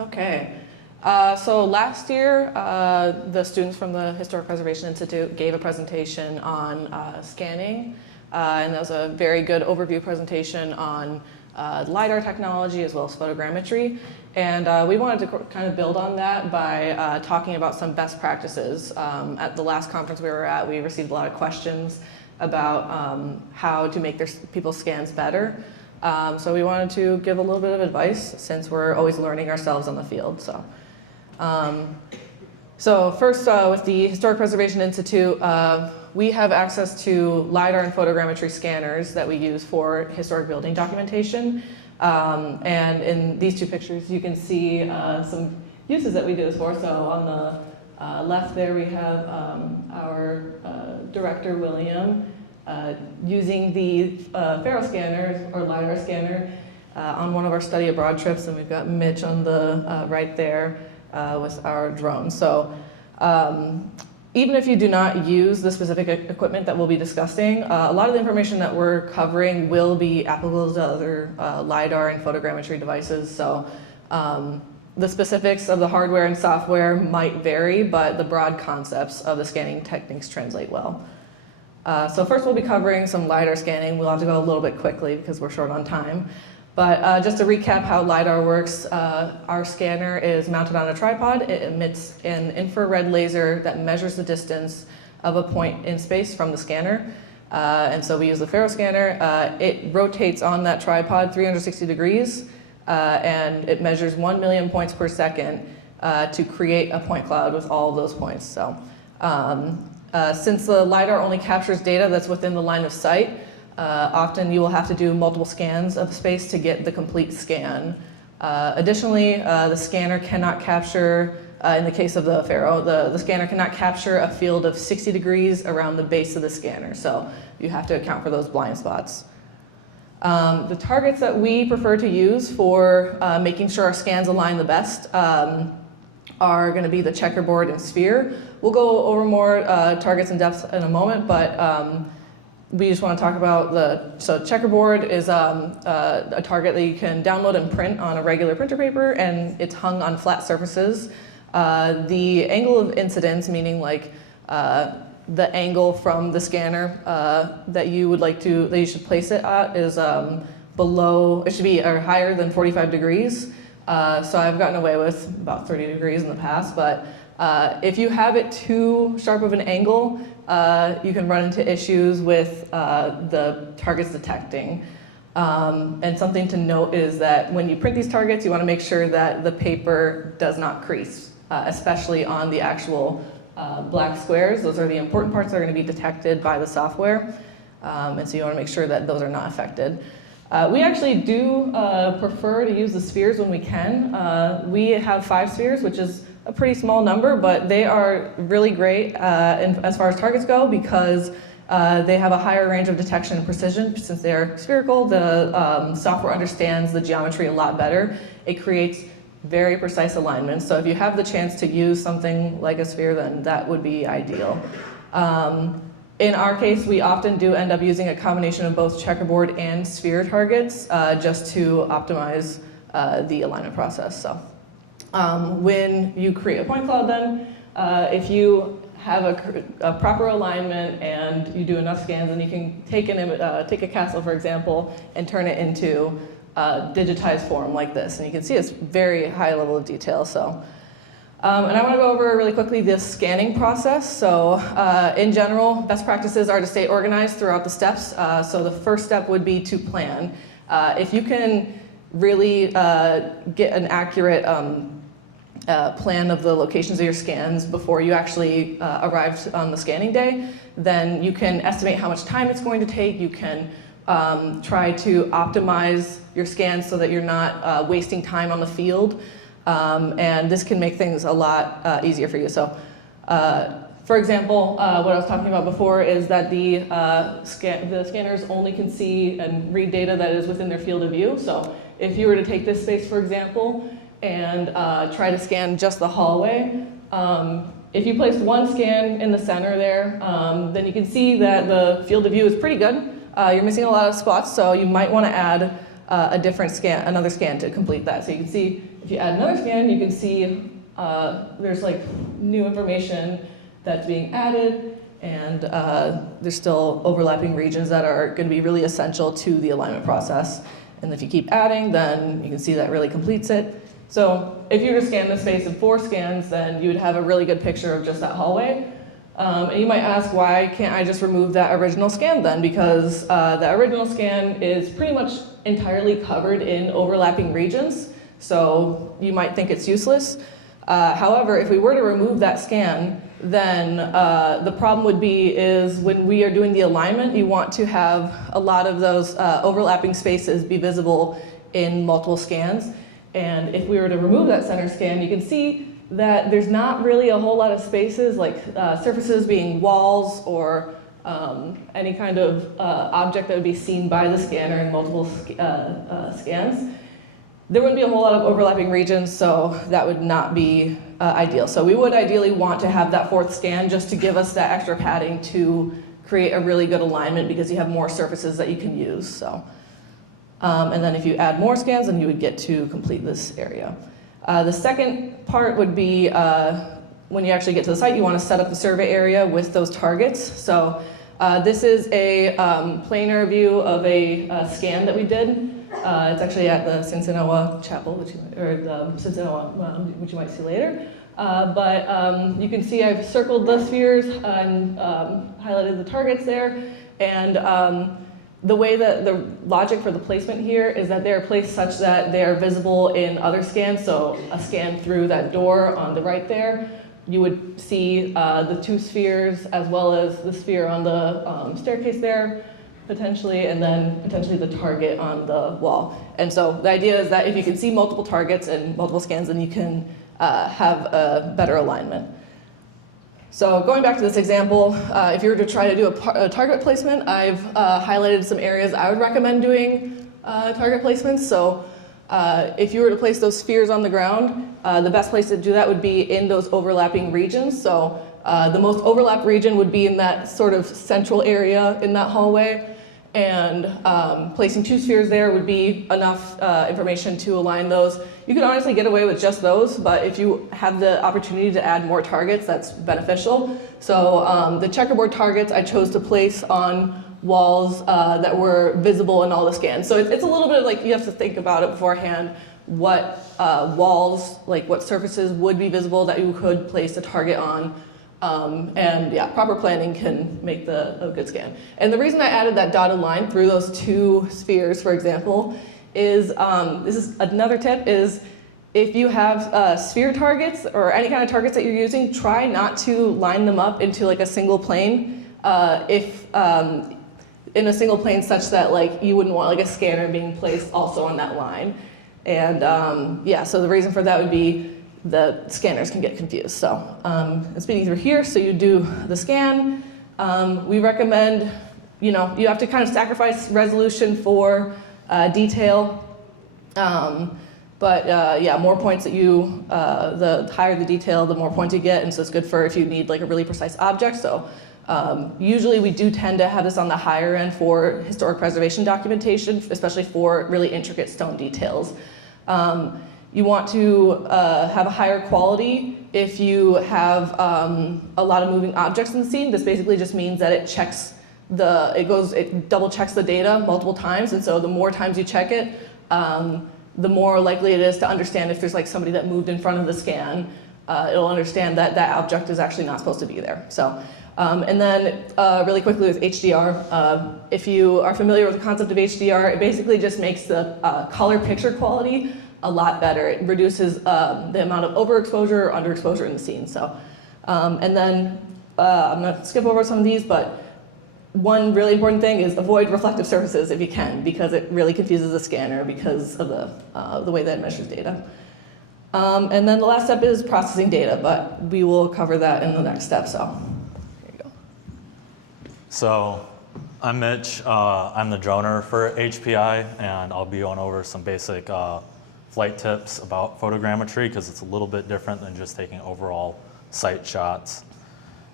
Okay. So last year, the students from the Historic Preservation Institute gave a presentation on scanning, and that was a very good overview presentation on LiDAR technology as well as photogrammetry. And we wanted to kind of build on that by talking about some best practices. At the last conference we were at, we received a lot of questions about how to make people's scans better. So we wanted to give a little bit of advice since we're always learning ourselves on the field. So first, with the Historic Preservation Institute, we have access to LiDAR and photogrammetry scanners that we use for historic building documentation. And in these two pictures, you can see some uses that we do this for. So on the left there, we have our director, William, using the Faro scanner or LiDAR scanner on one of our study abroad trips, and we've got Mitch on the right there with our drone. So even if you do not use the specific equipment that we'll be discussing, a lot of the information that we're covering will be applicable to other LiDAR and photogrammetry devices. So the specifics of the hardware and software might vary, but the broad concepts of the scanning techniques translate well. So first we'll be covering some LiDAR scanning. We'll have to go a little bit quickly because we're short on time. But just to recap how LiDAR works, our scanner is mounted on a tripod. It emits an infrared laser that measures the distance of a point in space from the scanner. And so we use the Faro scanner. It rotates on that tripod 360 degrees, and it measures 1 million points per second to create a point cloud with all of those points. So since the LiDAR only captures data that's within the line of sight, often you will have to do multiple scans of space to get the complete scan. Additionally, the scanner cannot capture, in the case of the Faro, the scanner cannot capture a field of 60 degrees around the base of the scanner, so you have to account for those blind spots. The targets that we prefer to use for making sure our scans align the best are going to be the checkerboard and sphere. We'll go over more targets in depth in a moment, but we just want to talk about so checkerboard is a target that you can download and print on a regular printer paper, and it's hung on flat surfaces. The angle of incidence, meaning like the angle from the scanner that you should place it at, is below. It should be higher than 45 degrees. So I've gotten away with about 30 degrees in the past, but if you have it too sharp of an angle, you can run into issues with the targets detecting. And something to note is that when you print these targets, you want to make sure that the paper does not crease, especially on the actual black squares. Those are the important parts that are going to be detected by the software. And so you want to make sure that those are not affected. We actually do prefer to use the spheres when we can. We have 5 spheres, which is a pretty small number, but they are really great as far as targets go because they have a higher range of detection and precision. Since they are spherical, the software understands the geometry a lot better. It creates very precise alignments. So if you have the chance to use something like a sphere, then that would be ideal. In our case, we often do end up using a combination of both checkerboard and sphere targets just to optimize the alignment process. So when you create a point cloud then, if you have a proper alignment and you do enough scans, then you can take a castle, for example, and turn it into a digitized form like this. And you can see it's very high level of detail. So. And I want to go over really quickly this scanning process. So in general, best practices are to stay organized throughout the steps. So the first step would be to plan. If you can really get an accurate plan of the locations of your scans before you actually arrive on the scanning day, then you can estimate how much time it's going to take. You can try to optimize your scans so that you're not wasting time on the field. And this can make things a lot easier for you. So, for example, what I was talking about before is that the scanners only can see and read data that is within their field of view. So if you were to take this space, for example, and try to scan just the hallway, if you placed one scan in the center there, then you can see that the field of view is pretty good. You're missing a lot of spots, so you might want to add a different scan, another scan to complete that. So you can see if you add another scan, you can see there's like new information that's being added, and there's still overlapping regions that are going to be really essential to the alignment process. And if you keep adding, then you can see that really completes it. So if you were to scan this space in 4 scans, then you would have a really good picture of just that hallway. And you might ask, why can't I just remove that original scan then? Because the original scan is pretty much entirely covered in overlapping regions, so you might think it's useless. However, if we were to remove that scan, then the problem would be is when we are doing the alignment, you want to have a lot of those overlapping spaces be visible in multiple scans. And if we were to remove that center scan, you can see that there's not really a whole lot of spaces, like surfaces being walls or any kind of object that would be seen by the scanner in multiple scans. There wouldn't be a whole lot of overlapping regions, so that would not be ideal. So we would ideally want to have that 4th scan just to give us that extra padding to create a really good alignment, because you have more surfaces that you can use. So, and then if you add more scans, then you would get to complete this area. The second part would be when you actually get to the site, you want to set up the survey area with those targets. So this is a planar view of a scan that we did. It's actually at the Cincinnati Chapel, which you might see later. But you can see I've circled the spheres and highlighted the targets there. And the way that the logic for the placement here is that they're placed such that they're visible in other scans. So a scan through that door on the right there, you would see the 2 spheres as well as the sphere on the staircase there, potentially, and then potentially the target on the wall. And so the idea is that if you can see multiple targets and multiple scans, then you can have a better alignment. So going back to this example, if you were to try to do a target placement, I've highlighted some areas I would recommend doing target placements. So if you were to place those spheres on the ground, the best place to do that would be in those overlapping regions. So the most overlapped region would be in that sort of central area in that hallway. And placing 2 spheres there would be enough information to align those. You can honestly get away with just those, but if you have the opportunity to add more targets, that's beneficial. So the checkerboard targets I chose to place on walls that were visible in all the scans. So it's a little bit like you have to think about it beforehand, what walls, like what surfaces would be visible that you could place a target on. And yeah, proper planning can make a good scan. And the reason I added that dotted line through those 2 spheres, for example, is this is another tip, is if you have sphere targets or any kind of targets that you're using, try not to line them up into like a single plane. In a single plane such that like you wouldn't want like a scanner being placed also on that line. And yeah, so the reason for that would be the scanners can get confused. So I'm speeding through here. So you do the scan. We recommend, you have to kind of sacrifice resolution for detail. But yeah, more points that the higher the detail, the more points you get. And so it's good for if you need like a really precise object. So usually we do tend to have this on the higher end for historic preservation documentation, especially for really intricate stone details. You want to have a higher quality if you have a lot of moving objects in the scene. This basically just means that it double checks the data multiple times, and so the more times you check it, the more likely it is to understand if there's like somebody that moved in front of the scan. It'll understand that that object is actually not supposed to be there. So, and then really quickly with HDR, if you are familiar with the concept of HDR, it basically just makes the color picture quality a lot better. It reduces the amount of overexposure or underexposure in the scene. So, and then I'm gonna skip over some of these, but one really important thing is avoid reflective surfaces if you can, because it really confuses the scanner because of the way that it measures data. And then the last step is processing data, but we will cover that in the next step. So, here you go. So, I'm Mitch. I'm the droner for HPI, and I'll be going over some basic flight tips about photogrammetry, because it's a little bit different than just taking overall site shots.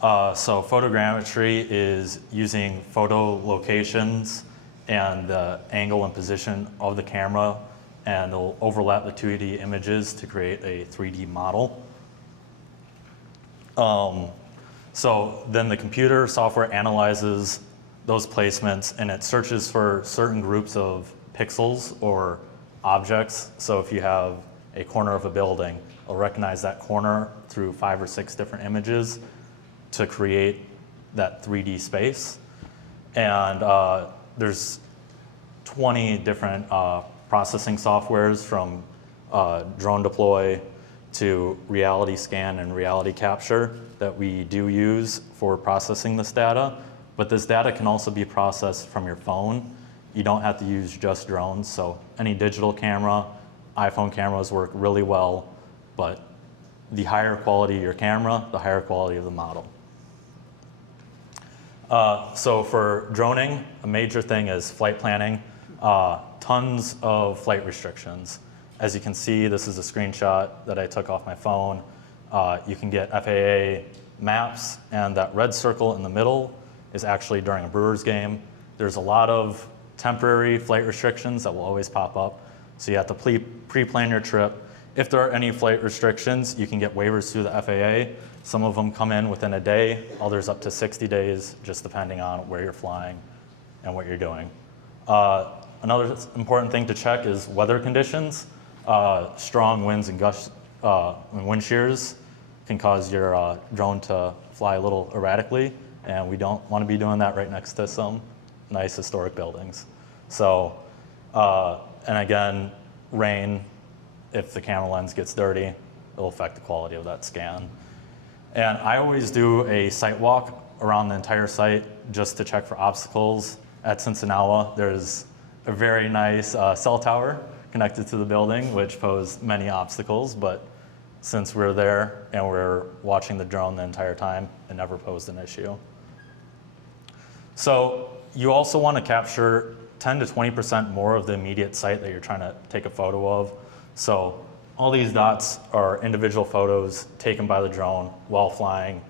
So photogrammetry is using photo locations and the angle and position of the camera and it'll overlap the 2D images to create a 3D model. So then the computer software analyzes those placements and it searches for certain groups of pixels or objects. So if you have a corner of a building, it'll recognize that corner through 5 or 6 different images to create that 3D space. And there's 20 different processing softwares from drone deploy to reality scan and reality capture that we do use for processing this data. But this data can also be processed from your phone. You don't have to use just drones. So any digital camera, iPhone cameras work really well, but the higher quality your camera, the higher quality of the model. So for droning, a major thing is flight planning. Tons of flight restrictions. As you can see, this is a screenshot that I took off my phone. You can get FAA maps, and that red circle in the middle is actually during a Brewers game. There's a lot of temporary flight restrictions that will always pop up. So you have to pre-plan your trip. If there are any flight restrictions, you can get waivers through the FAA. Some of them come in within a day, others up to 60 days, just depending on where you're flying and what you're doing. Another important thing to check is weather conditions. Strong winds and wind shears can cause your drone to fly a little erratically, and we don't want to be doing that right next to some nice historic buildings. So, and again, rain, if the camera lens gets dirty, it'll affect the quality of that scan. And I always do a site walk around the entire site just to check for obstacles. At Cincinnati, there's a very nice cell tower connected to the building, which posed many obstacles, but since we're there and we're watching the drone the entire time, it never posed an issue. So you also want to capture 10 to 20% more of the immediate site that you're trying to take a photo of. So all these dots are individual photos taken by the drone while flying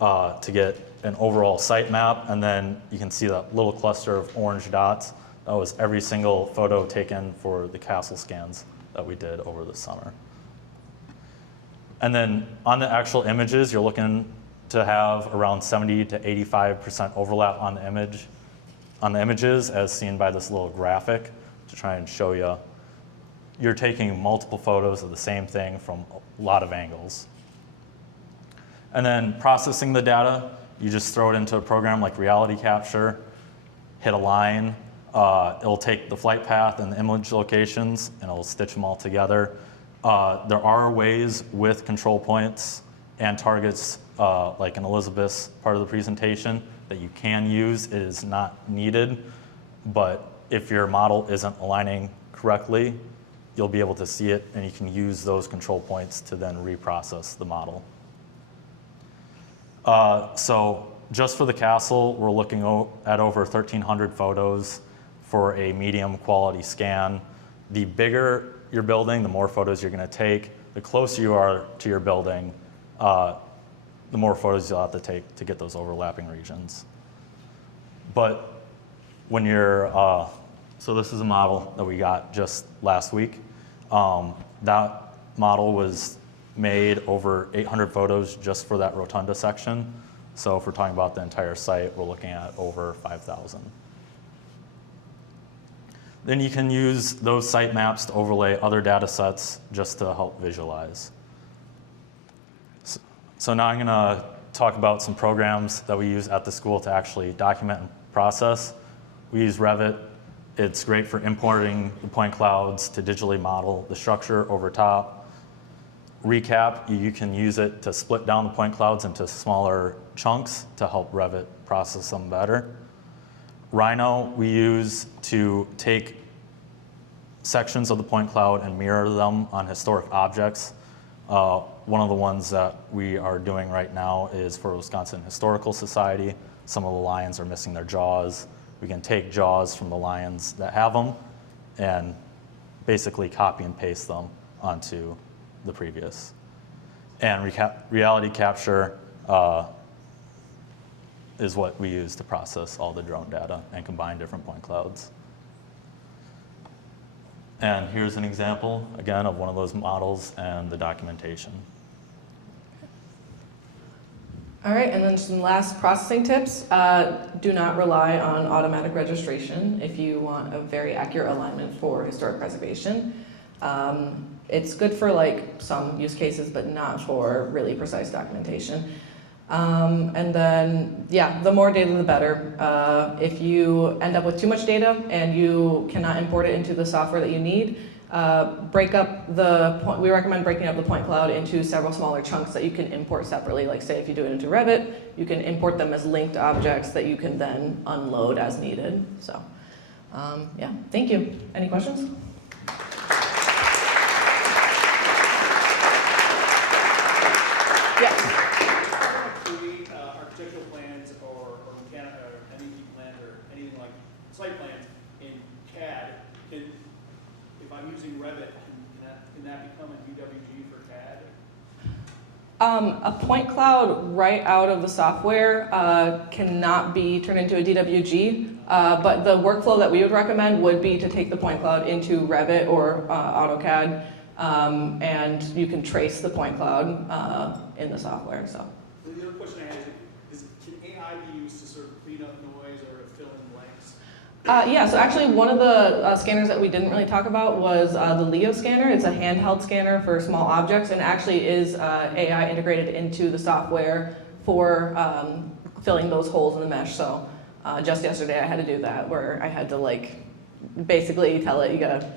to get an overall site map, and then you can see that little cluster of orange dots. That was every single photo taken for the castle scans that we did over the summer. And then on the actual images, you're looking to have around 70 to 85% overlap on the images, as seen by this little graphic to try and show you. You're taking multiple photos of the same thing from a lot of angles. And then processing the data, you just throw it into a program like reality capture, hit a line, it'll take the flight path and the image locations, and it'll stitch them all together. There are ways with control points and targets, like in Elizabeth's part of the presentation, that you can use. It is not needed, but if your model isn't aligning correctly, you'll be able to see it, and you can use those control points to then reprocess the model. So just for the castle, we're looking at over 1,300 photos for a medium quality scan. The bigger your building, the more photos you're going to take. The closer you are to your building, the more photos you'll have to take to get those overlapping regions. But when you're, so this is a model that we got just last week. That model was made over 800 photos just for that rotunda section. So if we're talking about the entire site, we're looking at over 5,000. Then you can use those site maps to overlay other data sets just to help visualize. So now I'm going to talk about some programs that we use at the school to actually document and process. We use Revit. It's great for importing the point clouds to digitally model the structure over top. Recap, you can use it to split down the point clouds into smaller chunks to help Revit process them better. Rhino we use to take sections of the point cloud and mirror them on historic objects. One of the ones that we are doing right now is for Wisconsin Historical Society. Some of the lions are missing their jaws. We can take jaws from the lions that have them and basically copy and paste them onto the previous. And reality capture is what we use to process all the drone data and combine different point clouds. And here's an example, again, of one of those models and the documentation. All right, and then some last processing tips. Do not rely on automatic registration if you want a very accurate alignment for historic preservation. It's good for like some use cases, but not for really precise documentation. And then, yeah, the more data, the better. If you end up with too much data and you cannot import it into the software that you need, we recommend breaking up the point cloud into several smaller chunks that you can import separately. Like say if you do it into Revit, you can import them as linked objects that you can then unload as needed. So, yeah, thank you. Any questions? Yeah. Create architectural plans or mechanical or MEP plans or anything like site plans in CAD. If I'm using Revit, can that become a UWG for CAD? A point cloud right out of the software cannot be turned into a DWG, but the workflow that we would recommend would be to take the point cloud into Revit or AutoCAD, and you can trace the point cloud in the software. So. The other question I had is can AI be used to sort of clean up noise or to fill in blanks? Yeah, so actually one of the scanners that we didn't really talk about was the Leo scanner. It's a handheld scanner for small objects and actually is AI integrated into the software for filling those holes in the mesh. So just yesterday I had to do that where I had to like basically tell it you gotta,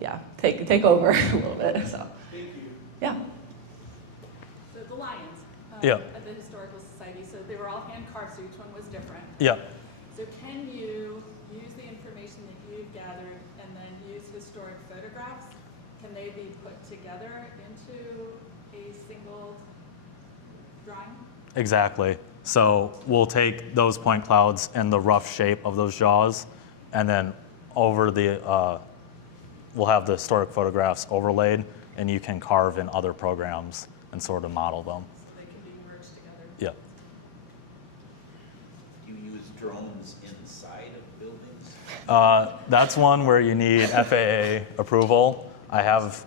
yeah, take over a little bit. So. Thank you. Yeah. So the lions Yeah. at the Historical Society, so they were all hand carved, so each one was different. Yeah. So can you use the information that you've gathered and then use historic photographs? Can they be put together into a single drawing? Exactly. So we'll take those point clouds and the rough shape of those jaws, and then over the, we'll have the historic photographs overlaid, and you can carve in other programs and sort of model them. So they can be merged together? Yeah. Do you use drones inside of buildings? That's one where you need FAA approval. I have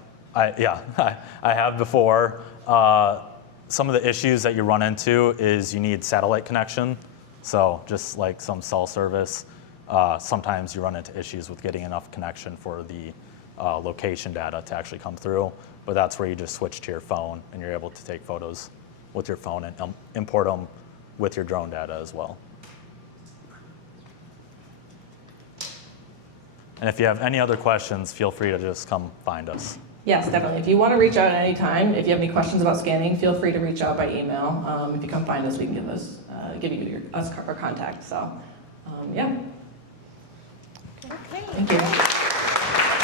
before. Some of the issues that you run into is you need satellite connection. So just like some cell service, sometimes you run into issues with getting enough connection for the location data to actually come through. But that's where you just switch to your phone and you're able to take photos with your phone and import them with your drone data as well. And if you have any other questions, feel free to just come find us. Yes, definitely. If you want to reach out at any time, if you have any questions about scanning, feel free to reach out by email. If you come find us, we can give you our contact. So, yeah. Okay. Thank you.